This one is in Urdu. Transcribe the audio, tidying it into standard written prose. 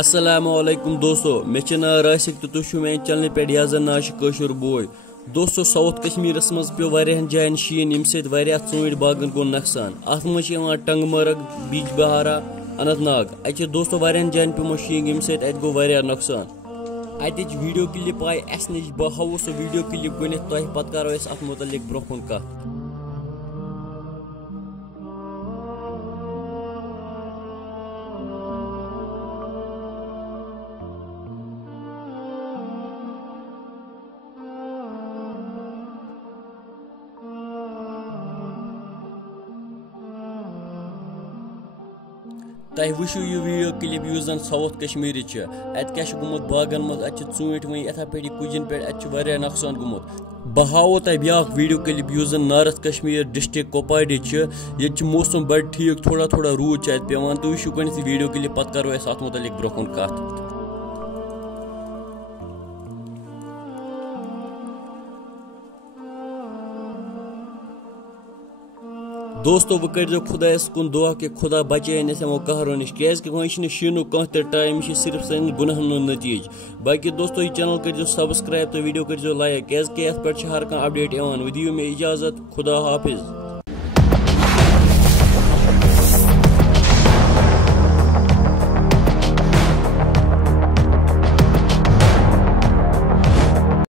السلام علیکم دوستو مے نا راسک تو تھی میان چینل پہ یزن نا کشر بوے دوستو ساؤتھ کشمیرس مز پیو واریاہن جائن شین یم سۭتۍ واریاہ ژوٗنٛٹھۍ باغن گوٚو نۄقصان اتھ منٛز چھِ یِوان ٹنگ مرگ بیج بہارا اننت ناگ اتہِ دوستو واریاہن جاین پیوٚمُت شیٖن یم سۭتۍ اتہِ گوٚو واریاہ نۄقصان اتِچ ویڈیو کلپ آیہِ اسہِ نِش بہٕ ہاوو سۄ ویڈیو کلپ گۄڈنیتھ تۄہہِ پتہٕ کرو أسۍ اتھ متعلق برونٛہہ کُن کتھ تۄہہِ وٕچھِو یہِ ویڈیو کلپ یُس زن ساوُتھ کشمیرٕچ چھِ اتہِ کیاہ چھُ گوٚمُت باغن منٛز اتہِ چھِ ژوٗنٛٹھۍ وٕنۍ یِتھے پٲٹھۍ کُجن پٮ۪ٹھ اتہِ چھُ واریاہ نۄقصان گوٚمُت بہٕ ہاوو تۄہہِ بیاکھ ویڈیو کلپ یُس زن نارتھ کشمیر ڈسٹرک کۄپوارِچ چھِ ییٚتہِ چھُ موسم بڑٕ ٹھیٖک تھوڑا تھوڑا روٗد چھُ اتہِ پیوان تُہۍ وٕچھِو گۄڈنیتھٕے ویڈیو کلپ پتہٕ کرو أسۍ اتھ متعلق برونٛہہ کُن کتھ دوستو وۄنۍ کٔرۍزیو خۄدایس کُن دعا کہ خدا بچٲیِن أسۍ یِمو قہرو نِش کیازِ کہ وۄنۍ چھُنہٕ شیٖنُک کانٛہہ تہِ ٹایم یہِ چھُ صرف سانٮ۪ن گُناہن ہُنٛد نٔتیٖجہٕ باقٕے دوستو یہِ چینل کٔرۍزیو سبسکرایب تہٕ ویڈیو کٔرۍزیو لایک کیازِ کہ یتھ پٮ۪ٹھ چھِ ہر کانٛہہ اپڈیٹ یِوان وۄنۍ دِیِو مےٚ اجازت خدا حافظ